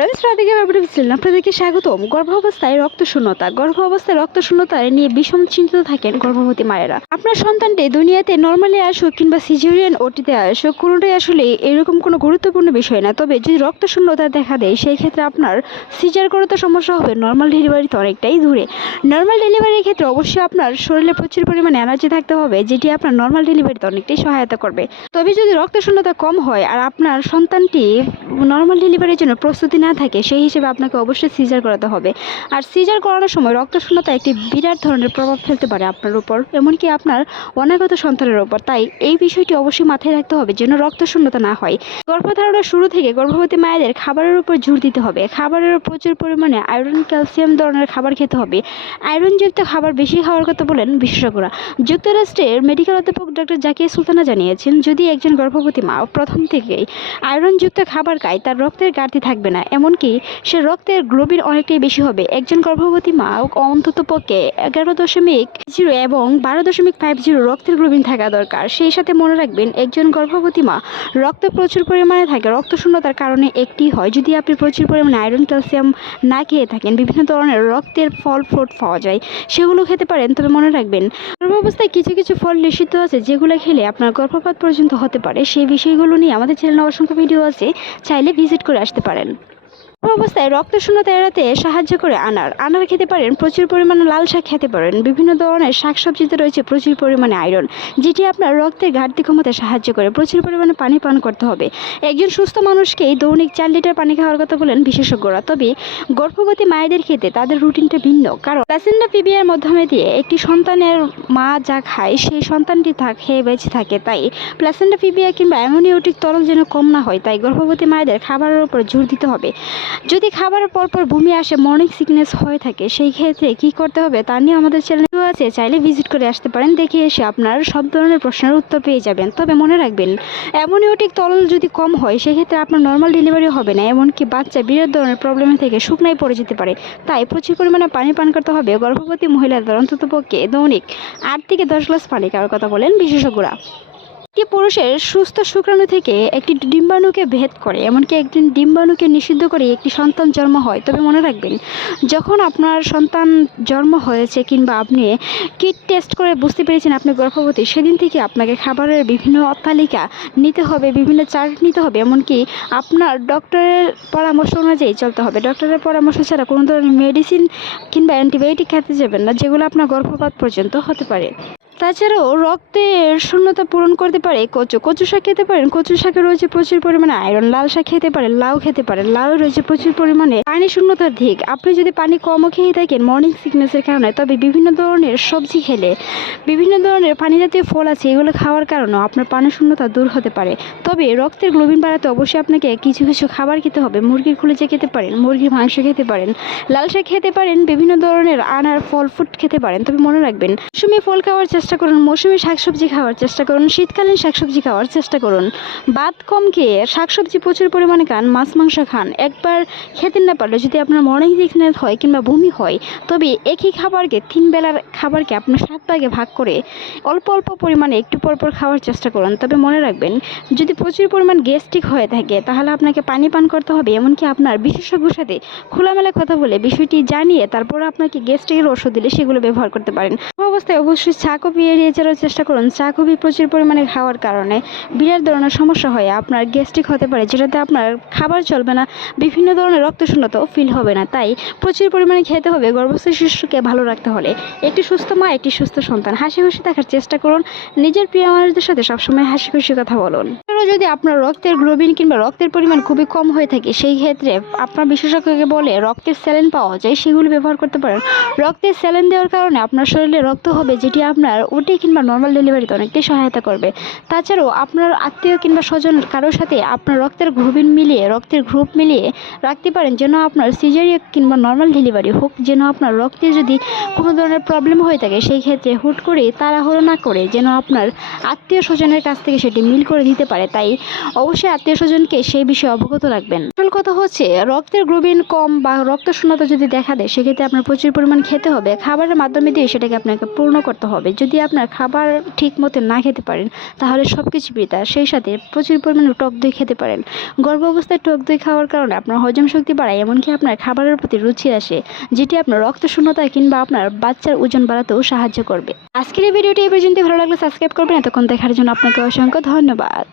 Friends Radhika ব্যাপারে ছিলেন আপনাদেরকে স্বাগতম। গর্ভাবস্থায় রক্ত শূন্যতা গর্ভাবস্থায় রক্ত শূন্যতা নিয়ে বিষম চিন্তিত থাকেন গর্ভবতী মায়েরা। আপনার সন্তানটি দুনিয়াতে নর্মালি আসুক কিংবা সিজেরিয়ান ওটিতে আসুক, কোনোটাই আসলে এরকম কোনো গুরুত্বপূর্ণ বিষয় না। তবে যদি রক্ত শূন্যতা দেখা দেয়, সেই ক্ষেত্রে আপনার সিজার করতে সমস্যা হবে। নর্মাল ডেলিভারিতে অনেকটাই দূরে। নর্মাল ডেলিভারির ক্ষেত্রে অবশ্যই আপনার শরীরে প্রচুর পরিমাণে এনার্জি থাকতে হবে, যেটি আপনার নর্মাল ডেলিভারিতে অনেকটাই সহায়তা করবে। তবে যদি রক্ত শূন্যতা কম হয় আর আপনার সন্তানটি নর্মাল ডেলিভারির জন্য প্রস্তুতি না থাকে, সেই হিসেবে আপনাকে অবশ্যই সিজার করাতে হবে। আর সিজার করানোর সময় রক্ত শূন্যতা একটি বিরাট ধরনের প্রভাব ফেলতে পারে আপনার উপর, এমনকি আপনার অনাগত সন্তানের উপর। তাই এই বিষয়টি অবশ্যই মাথায় রাখতে হবে যেন রক্ত শূন্যতা না হয়। গর্ভধারণের শুরু থেকে গর্ভবতী মায়েদের খাবারের উপর জোর দিতে হবে। খাবারের প্রচুর পরিমাণে আয়রন ক্যালসিয়াম ধরনের খাবার খেতে হবে। আয়রনযুক্ত খাবার বেশি খাওয়ার কথা বলেন বিশেষজ্ঞরা। যুক্তরাষ্ট্রের মেডিকেল অধ্যাপক ডক্টর জাকিয়া সুলতানা জানিয়েছেন, যদি একজন গর্ভবতী মা প্রথম থেকেই আয়রনযুক্ত খাবার খায়, তার রক্তের ঘাটতি থাকবে না। এমনকি সে রক্তের গ্লোবিন অনেকটাই বেশি হবে। একজন গর্ভবতী মা অন্তত পক্ষে এগারো দশমিক জিরো এবং বারো দশমিক ফাইভ জিরো রক্তের গ্লোবিন থাকা দরকার। সেই সাথে মনে রাখবেন, একজন গর্ভবতী মা রক্ত প্রচুর পরিমাণে থাকে রক্ত শূন্যতার কারণে একটি হয়। যদি আপনি প্রচুর পরিমাণে আয়রন, ক্যালসিয়াম না খেয়ে থাকেন, বিভিন্ন ধরনের রক্তের ফল, ফ্রুট পাওয়া যায়, সেগুলো খেতে পারেন। তবে মনে রাখবেন, গর্ভাবস্থায় কিছু কিছু ফল নিষিদ্ধ আছে, যেগুলো খেলে আপনার গর্ভপাত পর্যন্ত হতে পারে। সেই বিষয়গুলো নিয়ে আমাদের চ্যানেলে অসংখ্য ভিডিও আছে, চাইলে ভিজিট করে আসতে পারেন। অবস্থায় রক্ত শূন্যতা এড়াতে সাহায্য করে আনার। আনার খেতে পারেন, প্রচুর পরিমাণে লাল শাক খেতে পারেন। বিভিন্ন ধরনের শাকসবজিতে রয়েছে প্রচুর পরিমাণে আয়রন, যেটি আপনার রক্তের ঘাটতি কমাতে সাহায্য করে। প্রচুর পরিমাণে পানি পান করতে হবে। একজন সুস্থ মানুষকে দৈনিক চার লিটার পানি খাওয়ার কথা বলেন বিশেষজ্ঞরা। তবে গর্ভবতী মায়েদের ক্ষেত্রে তাদের রুটিনটা ভিন্ন, কারণ প্যাসেন্ডা পিবিআর মাধ্যমে দিয়ে একটি সন্তানের মা যা খায়, সেই সন্তানটি তা খেয়ে বেঁচে থাকে। তাই প্লাসেন্ডা পিবিআর কিংবা অ্যামোনিওটিক তরল যেন কম না হয়, তাই গর্ভবতী মায়েদের খাবারের উপর জোর দিতে হবে। যদি খাবারের পর পর বমি আসে মর্নিং সিকনেস হয়ে থাকে, সেই ক্ষেত্রে কি করতে হবে? তা নিয়ে আমাদের চ্যানেল আছে, চাইলে ভিজিট করে আসতে পারেন, দেখে এসে আপনার সব ধরনের প্রশ্নের উত্তর পেয়ে যাবেন। তবে মনে রাখবেন, অ্যামোনিওটিক তরল যদি কম হয় সেক্ষেত্রে আপনার নর্মাল ডেলিভারি হবে না, এমনকি বাচ্চা বিরাট ধরনের প্রবলেমে থেকে শুকনাই পড়ে যেতে পারে। তাই প্রচুর পরিমাণে পানি পান করতে হবে, গর্ভবতী মহিলাদের অন্তত পক্ষে দৈনিক আট থেকে দশ গ্লাস পানি খাওয়ার কথা বলেন বিশেষজ্ঞরা। একটি পুরুষের সুস্থ শুক্রাণু থেকে একটি ডিম্বাণুকে ভেদ করে, এমনকি একদিন ডিম্বাণুকে নিষিদ্ধ করে একটি সন্তান জন্ম হয়। তবে মনে রাখবেন, যখন আপনার সন্তান জন্ম হয়েছে কিংবা আপনি কিট টেস্ট করে বুঝতে পেরেছেন আপনি গর্ভবতী, সেদিন থেকে আপনাকে খাবারের বিভিন্ন তালিকা নিতে হবে, বিভিন্ন চার্ট নিতে হবে, এমনকি আপনার ডক্টরের পরামর্শ অনুযায়ী চলতে হবে। ডক্টরের পরামর্শ ছাড়া কোনো ধরনের মেডিসিন কিংবা অ্যান্টিবায়োটিক খেতে যাবেন না, যেগুলো আপনার গর্ভপাত পর্যন্ত হতে পারে। তাছাড়াও রক্তের শূন্যতা পূরণ করতে পারে, কচু কচু শাক খেতে পারেন, কচু শাকে রয়েছে প্রচুর পরিমাণে আয়রন লাল শাক খেতে পারেন, লাউ খেতে পারেন লাউ রয়েছে প্রচুর পরিমাণে পানি শূন্যতার দিক আপনি যদি পানি কমও খেয়ে থাকেন মর্নিং সিকনেসের কারণে, তবে বিভিন্ন ধরনের সবজি খেলে, বিভিন্ন ধরনের পানি জাতীয় ফল আছে, এগুলো খাওয়ার কারণেও আপনার পানি শূন্যতা দূর হতে পারে। তবে রক্তের গ্লোবিন বাড়াতে অবশ্যই আপনাকে কিছু কিছু খাবার খেতে হবে। মুরগির খুলিচে খেতে পারেন, মুরগির মাংস খেতে পারেন, লাল শাক খেতে পারেন, বিভিন্ন ধরনের আনার ফল ফ্রুট খেতে পারেন। তবে মনে রাখবেন মৌসুমি ফল খাওয়ার চেষ্টা করুন, মৌসুমি শাকসবজি খাওয়ার চেষ্টা করুন, শীতকালীন শাকসবজি খাওয়ার চেষ্টা করুন। ভাত কম খেয়ে শাকসবজি প্রচুর পরিমাণে খান, মাছ, মাংস খান। একবার খেতে না পারলে যদি আপনার মর্নিং সিকনেস হয় কিংবা বমি হয়, তবে একই খাবারকে তিন বেলার খাবারকে আপনার সাত ভাগে ভাগ করে অল্প অল্প পরিমাণে একটু পর পর খাওয়ার চেষ্টা করুন। তবে মনে রাখবেন, যদি প্রচুর পরিমাণ গ্যাস্ট্রিক হয়ে থাকে, তাহলে আপনাকে পানি পান করতে হবে, এমনকি আপনার বিশেষজ্ঞর সাথে খোলামেলা কথা বলে বিষয়টি জানিয়ে তারপর আপনাকে গ্যাস্ট্রিকের ওষুধ দিলে সেগুলো ব্যবহার করতে পারেন। অবস্থায় অবশ্যই চা, কফি এড়িয়ে চলার চেষ্টা করুন। চা কফি প্রচুর পরিমাণে খাওয়ার কারণে বিরাট ধরনের সমস্যা হয়। আপনার গ্যাস্ট্রিক হতে পারে, যেটাতে আপনার খাবার চলবে না, বিভিন্ন ধরনের রক্ত শূন্যতাও ফিল হবে না। তাই প্রচুর পরিমাণে খেতে হবে, গর্ভস্থ শিশুকে ভালো রাখতে হলে। একটি সুস্থ মা, একটি সুস্থ সন্তান। হাসি খুশি থাকার চেষ্টা করুন। নিজের প্রিয় মানুষদের সাথে সবসময় হাসি খুশি কথা বলুন। যদি আপনার রক্তের গ্লোবিন কিংবা রক্তের পরিমাণ খুবই কম হয়ে থাকে, সেই ক্ষেত্রে আপনার বিশেষজ্ঞকে বলে রক্তের স্যালেন পাওয়া যায়। সেগুলো ব্যবহার করতে পারেন। রক্তের স্যালেন দেওয়ার কারণে আপনার শরীরে রক্ত হবে, যেটি আপনার ওটি কিংবা নর্মাল ডেলিভারিতে অনেকটাই সহায়তা করবে। তাছাড়াও আপনার আত্মীয় কিংবা স্বজন কারোর সাথে আপনার রক্তের গ্রুপিন মিলিয়ে, রক্তের গ্রুপ মিলিয়ে রাখতে পারেন যেন আপনার সিজারিয়া কিংবা নর্মাল ডেলিভারি হোক, যেন আপনার রক্তে যদি কোনো ধরনের প্রবলেম হয়ে থাকে, সেই ক্ষেত্রে হুট করে তাড়াহুড়ো না করে যেন আপনার আত্মীয় স্বজনের কাছ থেকে সেটি মিল করে দিতে পারে। তাই অবশ্যই আত্মীয় স্বজনকে সেই বিষয়ে অবগত রাখবেন। আসল কথা হচ্ছে, রক্তের গ্লোবিন কম বা রক্ত শূন্যতা যদি দেখা দেয়, সেক্ষেত্রে আপনার প্রচুর পরিমাণ খেতে হবে। খাবারের মাধ্যমে দিয়ে সেটাকে আপনাকে পূর্ণ করতে হবে। যদি যদি আপনার খাবার ঠিক মতো না খেতে পারেন, তাহলে সব কিছু বৃথা। সেই সাথে প্রচুর পরিমাণে টক দই খেতে পারেন। গর্ভ অবস্থায় টক দই খাওয়ার কারণে আপনার হজম শক্তি বাড়ায়, এমনকি আপনার খাবারের প্রতি রুচি আসে, যেটি আপনার রক্ত শূন্যতা কিংবা আপনার বাচ্চার ওজন বাড়াতেও সাহায্য করবে। আজকের এই ভিডিওটি এই পর্যন্ত ভালো লাগলে সাবস্ক্রাইব করবেন। এতক্ষণ দেখার জন্য আপনাকে অসংখ্য ধন্যবাদ।